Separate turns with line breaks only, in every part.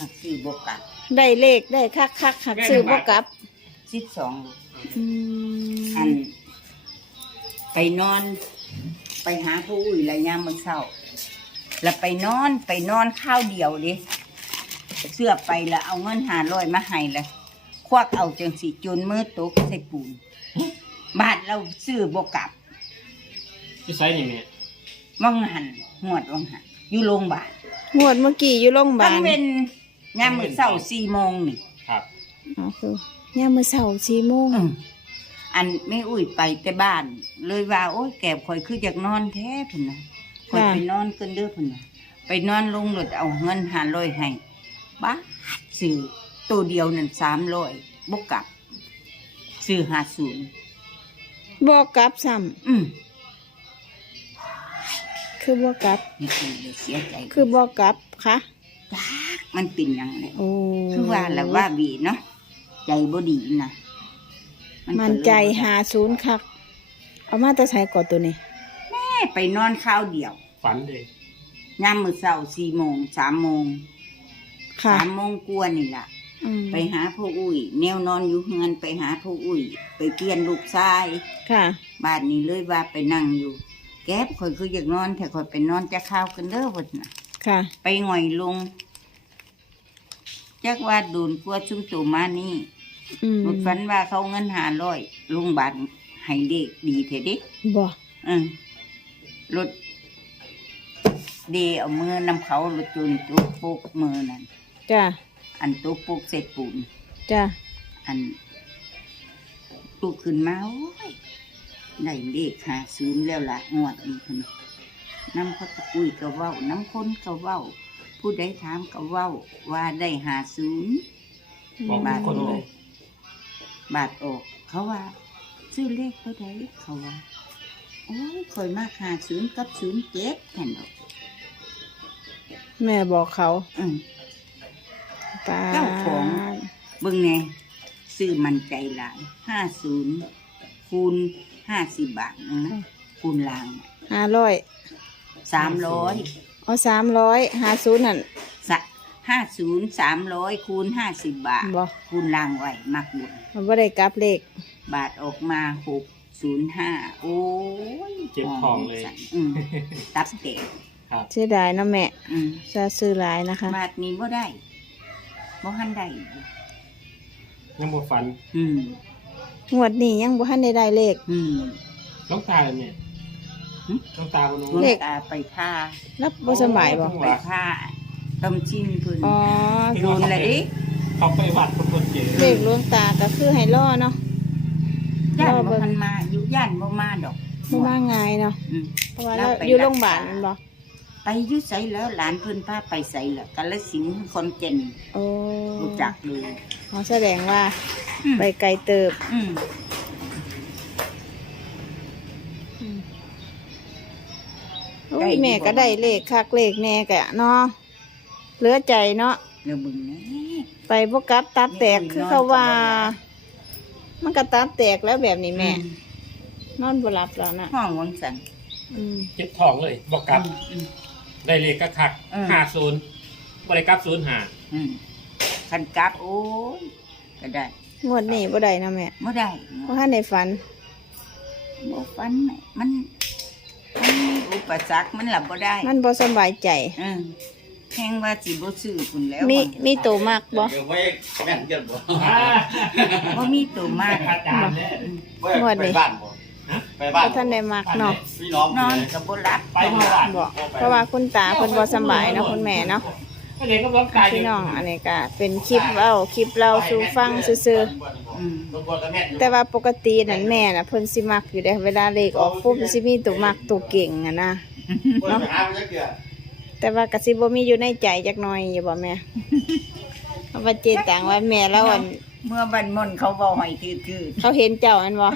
หักซื้อบกลับ
ได้เลขได้คักหักซื้อบ่กลับ
12อันไปนอนไปหาผู้อื่นระยามมื้อเช้าแล้วไปนอนข้าวเดียวดิเสื้อไปแล้วเอาเงิน500มาให้เลยควักเอาจังสิจนมือตกใส่ปูนบาทเราซื้อบกลับ
พี่ไซนี่แม่
วังหันหวดวังหันอยู่โรงพยาบาล
งวดเมื่อกี้อยู่โรงพยาบาล
เป็นยามมื้อเช้า4 โมงนี่
ครับ
อ๋อคือยามมื้อเช้า4 โมง
อันแม่อุ้ยไปแต่บ้านเลยว่าโอ้ยแก่ข่อยคืออยากนอนแท้พุ่นน่ะข่อยไปนอนกันเด้อพุ่นน่ะไปนอนลงรถเอาเงิน500ให้บ้าซื้อตัวเดียวนั่น300บ่กลับซื้อ50
บ่กลับซ้ำคือบ่กลับ
นี่คือเสียใจ
คือบ่กลับค่ะ
มันเป็นหยังไง
คือ
ว่าแล้วว่าบีเนาะใจบ่ดีนะ
มันใจ50คักเอามาแต่ใส่ก่อนตัวนี้
แม่ไปนอนข้าวเดียว
ฝันเลย
ยามมื้อเช้า4 โมง3 โมง3 โมงกว่านี่ล่ะไปหาผู้อุ้ยแนวนอนอยู่เฮือนไปหาผู้อุ้ยไปเกียนลูกชาย
ค่ะ
บ้านนี้เลยว่าไปนั่งอยู่แก๊บข่อยคืออยากนอนแต่ข่อยไปนอนจะข้าวกันเด้อพุ่นน่ะ
ค่ะ
ไปหง่อยลงจักว่าโดนกลัวซุ่มตู่มานี่ฝันว่าเขาเงิน500ลุงบาทให้เลขดีเถิดดิ
บ่
รถเดเอามือนำเขารถจนตุกปุกมือนั่น
จ้ะ
อันตุกปุกเสร็จปูน
จ้ะ
อันตุกขึ้นมาโอ้ยได้เลข50แล้วล่ะงวดนี้พุ่นน้ำเขาตะกุยก็เว้าน้ำคนก็เว้าผู้ใดถามก็เว้าว่าได้50
บอกคนเลย
บาทออกเขาว่าซื้อเลขเท่าไหร่เขาว่าโอ้ยคอยมาก50กับ07แค่นั้น
แม่บอกเขา
เจ้าของเบิ่งแน่ซื้อมันใจหลาย50คูณ50 บาทนะคูณลาง
500
300
อ๋อ300 50นั่น
50 300คูณ50 บาทคูณลางไว้มักบุญ
มันบ่ได้กลับเลข
บาทออกมา605โอ้ย
เจ็บท้องเลย
ตับแตก
เสียดายนะแม่จะซื้อหลายนะคะ
บาทนี้บ่ได้บ่ทันได้
ยังบ่ฝัน
งวดนี้ยังบ่ทันได้เลข
น้องตาเลยเนี่ยน้องตาบ่รู้
เลขตาไปท่า
รับบ่สบายบ่
ไปท่าต้มชิ้นเพิ่นโดนเลยดิ
เขาไปวัดคนเจ
เลขหลวงตาก็คือให้รอเนาะ
ย่านบ่ทันมาอยู่ย่านบ่มาดอก
บ่มาง่ายเนาะเพราะว่าอยู่โรงพยาบาลนั่นบ่
ไปอยู่ไสแล้วหลานเพิ่นพาไปไสล่ะกาฬสินธุ์ขอนแก่นรู้จักเลย
อ๋อแสดงว่าไปไกลเติบโอ้ยแม่ก็ได้เลขคักเลขแน่กะเนาะเหลือใจเนาะ
เดี๋ยวมึงนะ
ไปบ่กลับตับแตกคือเขาว่ามันก็ตับแตกแล้วแบบนี้แม่นอนบ่หลับแล้วนะ
ห้องวังสัน
เจ็บท้องเลยบ่กลับได้เลขก็คัก50บ่ได้กลับ05
คันกลับโอ้ยก็ได้
งวดนี้บ่ได้นะแม่
บ่ได้
เพราะท่านได้ฝัน
บ่ฝันมันมีอุปสรรคมันหลับบ่ได้
มันบ่สบายใจ
แห้งว่าสิบ่ซื้อพุ่นแล้ว
มีตัวมากบ่
แม่นกัน
บ่มีตัวมาก
อาจารย์
งวดนี้ไปบ้านท่านได้มากเนาะ
นอนก็บ่หลับ
บ่เพราะว่าคุณตาเพิ่นบ่สบายเนาะคุณแม่เนาะพี่น้องอันนี้ก็เป็นคลิปเราสู่ฟังซื่อๆแต่ว่าปกตินั่นแม่น่ะเพิ่นสิมักอยู่เด้เวลาเลขออกปุ๊บสิมีตัวมักตัวเก่งอ่ะนะเนาะแต่ว่าก็สิบ่มีอยู่ในใจจักหน่อยอยู่บ่แม่เพราะว่าเจตังว่าแม่แล้วอัน
เมื่อบันมนเขาเว้าให้คือ
เขาเห็นเจ้าอันบ่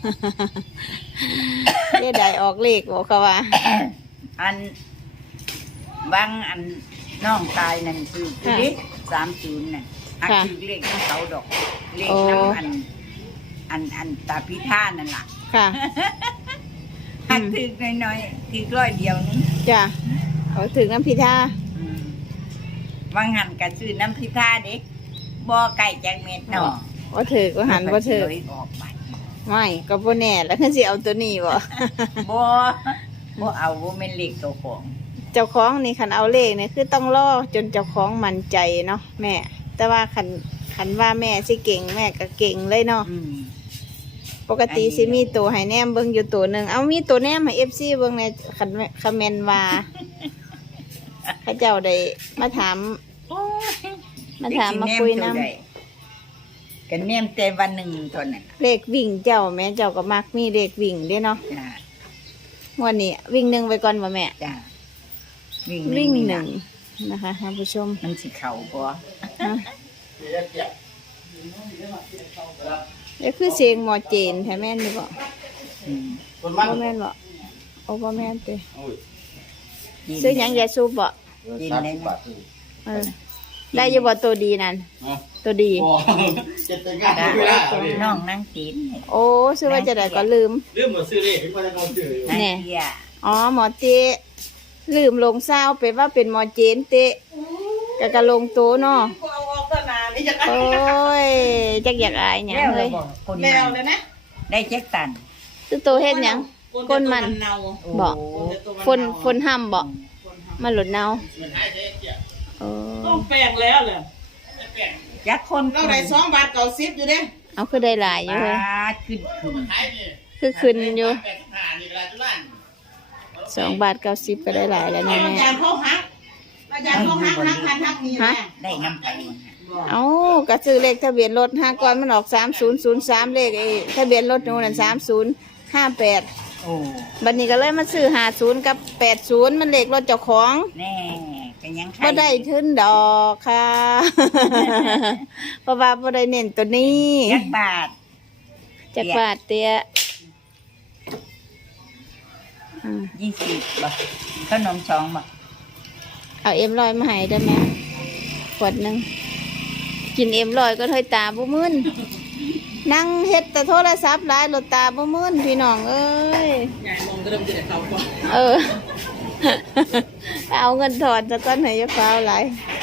ได้ออกเลขบ่เขาว่า
อันบางอันน้องตายนั่นคือดิ30น่ะอักคือเลขของเขาดอกเลขน้ำอันตาพิธานั่นล่ะ
ค่ะ
อักถึกน้อยๆคือ100เดียวนึง
จ้ะเขาถึงน้ำพิธา
ว่างหันก็ซื้อน้ำพริกท่าเด็กบ่ไก่จักเม็ดเนาะ
บ่ถือก็หันบ่ถือ
เลยออกไป
ไม่ก็บ่แน่แล้วคือสิเอาตัวนี้บ่
บ่เอาบ่แม่นเลขตัวของ
เจ้าของนี่คันเอาเลขนี่คือต้องรอจนเจ้าของมั่นใจเนาะแม่ แต่ว่าคันว่าแม่สิเก่งแม่ก็เก่งเลยเนาะ ปกติสิมีตัวให้แนมเบิ่งอยู่ตัวหนึงเอามีตัวแนมให้ FC เบิ่งในคันคอมเมนต์ว่าเขาเจ้าได้มาถามมาคุยนำ
กันแนมแต่วันหนึ่งเท่านั้น
เลขวิ่งเจ้าแม่เจ้าก็มักมีเลขวิ่งเด้เนาะ
จ้า
วันนี้วิ่งหนึ่งไปก่อนบ่แม่
จ้า
วิ่งหนึ่งนะคะท่านผู้ชม
มันสิเข่าบ่
ฮะนี่คือเสียงหมอเจนแท้แม่นนี่บ่
อืม
บ่แม่นบ่โอ้บ่แม่นเต้ซื้อหยังยาสูบบ่
กินได้ไหม
เออได้อยู่บ่ตัวดีนั่นตัวดี
น้องนั่งตีน
โอ้ซื้อว่าจะได้ก็ลืม
ลืมหมดซื้อเลยพี่พ่อจะเอาซื้อ
นั่งเที่ย
อ๋อหมอเตะลืมลงเศร้าเป็นว่าเป็นหมอเจนเตะกะลงโตเนาะโอ้ยจักอยากอายหยังเลย
คนมันได้เจ็กตัน
คือโตเฮ็ดหยังก้นมันบอกฝนห้ำบอกมันหลุดเนาเออ
ต้องแปลงแล้วเลย
จักคน
เราได้2.90 อยู่เด้
เอาคือได้หลายอยู่เลย
ขึ้น
คือขึ้นอยู่2.90 ก็ได้หลายแล้ว
แม่
นะ
อา
แม่
จารย์เขาหักอาจารย์เขาหักนี่แหละ
ได้น้ำไป
เอาก็ซื้อเลขทะเบียนรถ5ก่อนมันออก3003เลขไอ้ทะเบียนรถหนูนั่น3058
โอ้
บัดนี้ก็เลยมาซื้อ50กับ80มันเลขรถเจ้าของ
แน่กันยัง
บ่ได้ทึนดอกค่ะ เพราะว่าบ่ได้เน้นตัวนี้
จักบาท
จักบาทเตี้ยอ่า
20บ่ขนม2บ่
เอาM100มาให้ได้ไหมขวดหนึงกินM100ก็เฮ้ยตาบ่มึนนั่งเฮ็ดแต่โทรศัพท์หลายรถตาบ่มึนพี่น้องเอ้ย
ยายมองก็เริ่มจะได้เข้าก่อน
เออ เอาเงินถอนซะก่อนให้ยาฟ้าวหลาย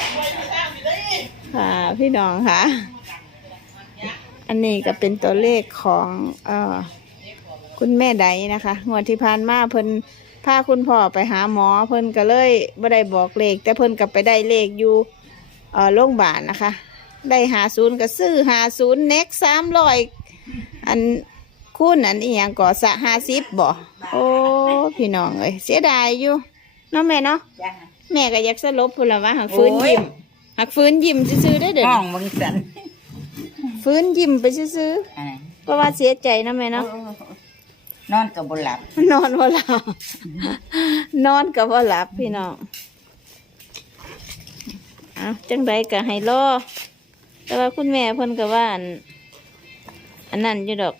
ค่ะพี่น้องค่ะ อันนี้ก็เป็นตัวเลขของคุณแม่ใดนะคะงวดที่ผ่านมาเพิ่นพาคุณพ่อไปหาหมอเพิ่นก็เลยบ่ได้บอกเลขแต่เพิ่นก็ไปได้เลขอยู่โรงพยาบาลนะคะ ได้50ก็ซื้อ50เน็ก300อันคูณอันอีหยังก็สะ50บ่โอ้พี่น้องเอ้ยเสียดายอยู่เนาะแม่เนาะ
จ้า
แม่ก็อยากสลบพุ่นละว่าหักฟื้นยิ้มหักฟื้นยิ้มซื่อๆได้เด้อ
ห้องมึงสัน
ฟื้นยิ้มไปซื่อๆเพราะว่าเสียใจนะแม่เนาะ
นอนกับบ่หลับ
นอนบ่หลับ นอนก็บ่หลับพี่น้องจังใดก็ให้รอแต่ว่าคุณแม่เพิ่นก็ว่าอันนั้นอยู่ดอก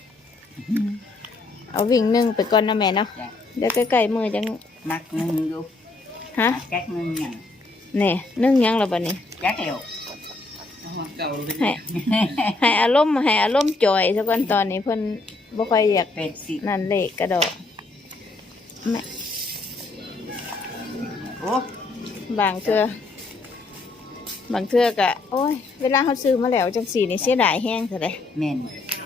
เอาวิ่งหนึ่งไปก่อนนะแม่เนาะ
จ้ะ
เดี๋ยวใกล้ๆมือจัง
มักหนึ่งอยู่
ฮะ
จักหนึ่งหยัง
แน่นึ่งหยังแล้วบัดนี้
จักเร็ว
เก่าเลย
ให้อารมณ์จ่อยซะก่อนตอนนี้เพิ่นบ่ค่อยอยาก
80
นั่นเลขกระดอกแม่
โอ้
บางเทื่อกะโอ้ยเวลาเขาซื้อมาแล้วจังสี่นี่เสียดายแห้งซะเลย
แม่น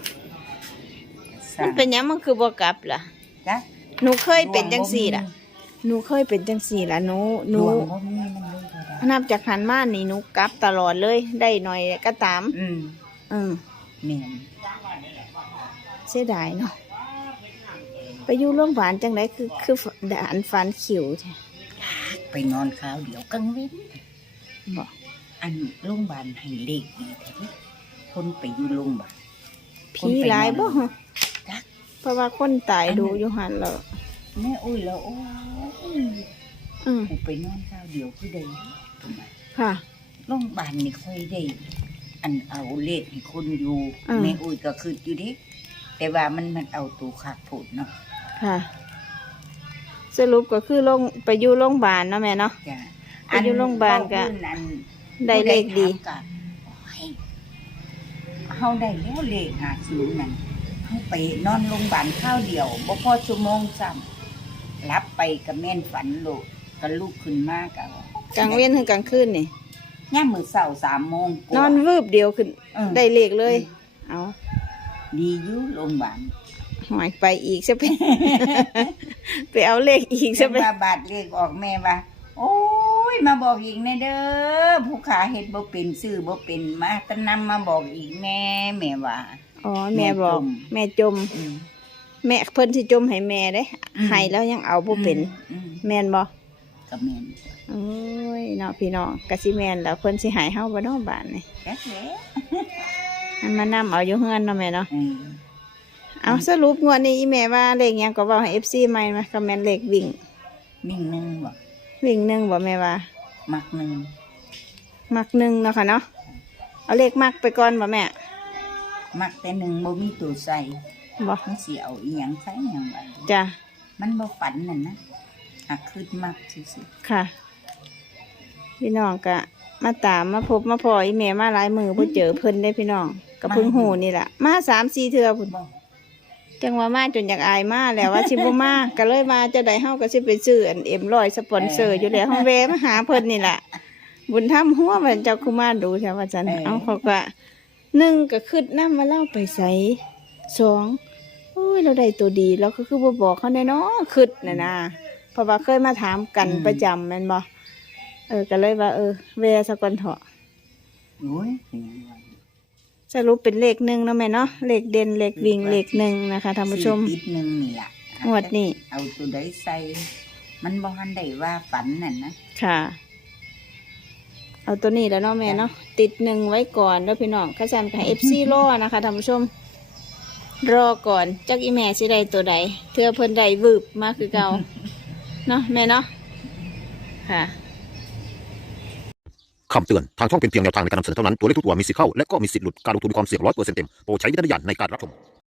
มันเป็นหยังมันคือบ่กลับล่ะ
จ้ะ
หนูเคยเป็นจังสี่ล่ะหนูเคยเป็นจังสี่ล่ะหนู
ดวงบ่มีมันเลยก็ได้
นับจากหันมานี่หนูกลับตลอดเลย ได้หน่อยก็ตาม
อืม
อืม
แม่น
เสียดายเนาะไปอยู่โรงพยาบาลจังไดคือด่านฟันขิวแท้
ไปนอนข้าวเดียวกังเว้น
บ่
อันโรงพยาบาลให้เลขดีแท้คนไปอยู่โรงพยาบาล
ผีหลายบ่ฮะ
จัก
เพราะว่าคนตายดูอยู่หันแล้ว
แม่อุ้ยแล้วโอ้ย
อืม
กูไปนอนข้าวเดียวคือได้ถูกไหม
ค่ะ
โรงพยาบาลนี่ค่อยได้ อันเอาเลขให้คนอยู่
อืม
แม่อุ้ยก็คืออยู่เดิแต่ว่ามันเอาตัวขาดผลเนาะ
ค่ะ สรุปก็คือไปอยู่โรงพยาบาลเนาะแม่เนาะ
จ้ะ
ไปอยู่โรงพยาบาลก็
อัน
ได้เลขดี
ผู้ใถามก็โอ้ยเฮาได้แล้วเลข50นั่นเฮาไปนอนโรงพยาบาลข้าวเดียวบ่พอชั่วโมงซ้ำรับไปก็แม่นฝันโลดก็ลุกขึ้นมาก็
กลางเว้นถึงกลางคืนนี่
ย่ามมื้อเช้า3 โมงก
น
ว่า
อนวืบเดียวขึ้น ได้เลขเลย เอา
ดีอยู่โรงพยาบาล
หอยไปอีกซะไป ไปเอาเลขอีกซะ
จัง
ไป
ว่าบาดเลขออกแม่ว่า โอ้ยมาบอกอีกแน่เด้อผู้ขาเฮ็ดบ่เป็นซื้อบ่เป็นมาตะนำมาบอกอีกแม่แม่ว่า
อ๋อแม่บอก
แม่จม
แม่จม
อืม
แม่เพิ่นสิจมให้แม่เด้
อืม
ให้แล้วยังเอาบ่เป็น
อืม
แม่นบ่
ก็แม่น
โอ้ยเนาะพี่น้องก็สิแม่นแล้วเพิ่นสิให้เฮาบ่เนาะบาดนี้
จักแหล้ว
อันมานำเอาอยู่เฮือนเนาะแม่เนาะ
อืม
เอาสรุปงวดนี้อีแม่ว่าเลขหยังก็เว้าให้ FC ใหม่มาคอมเมนต์เลขวิ่ง
มิ่งหนึงบ่
วิ่งหนึ่งบ่แม่ว่า
มักหนึง
มักหนึ่งเนาะค่ะเนาะเอาเลขมักไปก่อนบ่แม่
มักแต่หนึ่งบ่มีตัวใส่
บ่
มันสิเอาอีหยังใส่หยังไว้
จ้ะ
มันบ่ฝันนั่นนะหักขึ้นมักซื่อ
ค่ะ พี่น้องก็มาตามมาพบมาพออีแม่มาหลายมือบ่เจอเพิ่นได้พี่น้องก็เพิ่งหูนี่ล่ะมา3-4เทื่อพุ่น
ๆบ่
จังว่ามาจนอยากอายมาแล้วว่าสิบ่มา ก็เลยมาจะได้เฮาก็สิไปซื้ออันM100สปอนเซอร์อยู่แล้วเฮาแวะมาหาเพิ่นนี่ล่ะบุญธรรมหัวมันเจ้าคุมารดูใช่ว่าซั่นเอาเขาก็1ก็คิดนำมาเล่าไปใส่2โอ้ยเราได้ตัวดีเราก็คือบ่บอกเขาแน่เนาะคิดน่ะนะเพราะว่าเคยมาถามกันประจำแม่นบ่ก็เลยว่าแวะซะก่อนเถาะ
โอ้ยเป็นหยังวะ
สรุปเป็นเลข1เนาะแม่เนาะเลขเด่นเลขวิ่งเลข1นะคะท่านผู้ชม
ซื้อติดหนึงนี่ล่ะ
งวดนี้
เอาตัวใดใส่ มันบ่ทันได้ว่าฝันนั่นนะ
ค่ะ เอาตัวนี้แล้วเนาะแม่เนาะติด1ไว้ก่อนเด้อพี่น้องข้าจันกับ FC รอนะคะท่านผู้ชม รอก่อนจักอีแม่สิได้ตัวใดเทื่อเพิ่นได้วืบมาคือเก่า เนาะแม่เนาะค่ะ
คำเตือน ทางช่องเป็นเพียงแนวทางในการนำเสนอเท่านั้น ตัวเลขทุกตัวมีสิทธิ์เข้า และก็มีสิทธิ์หลุด การลงทุนมีความเสี่ยง100%เต็ม โปรดใช้วิจารณญาณในการรับชม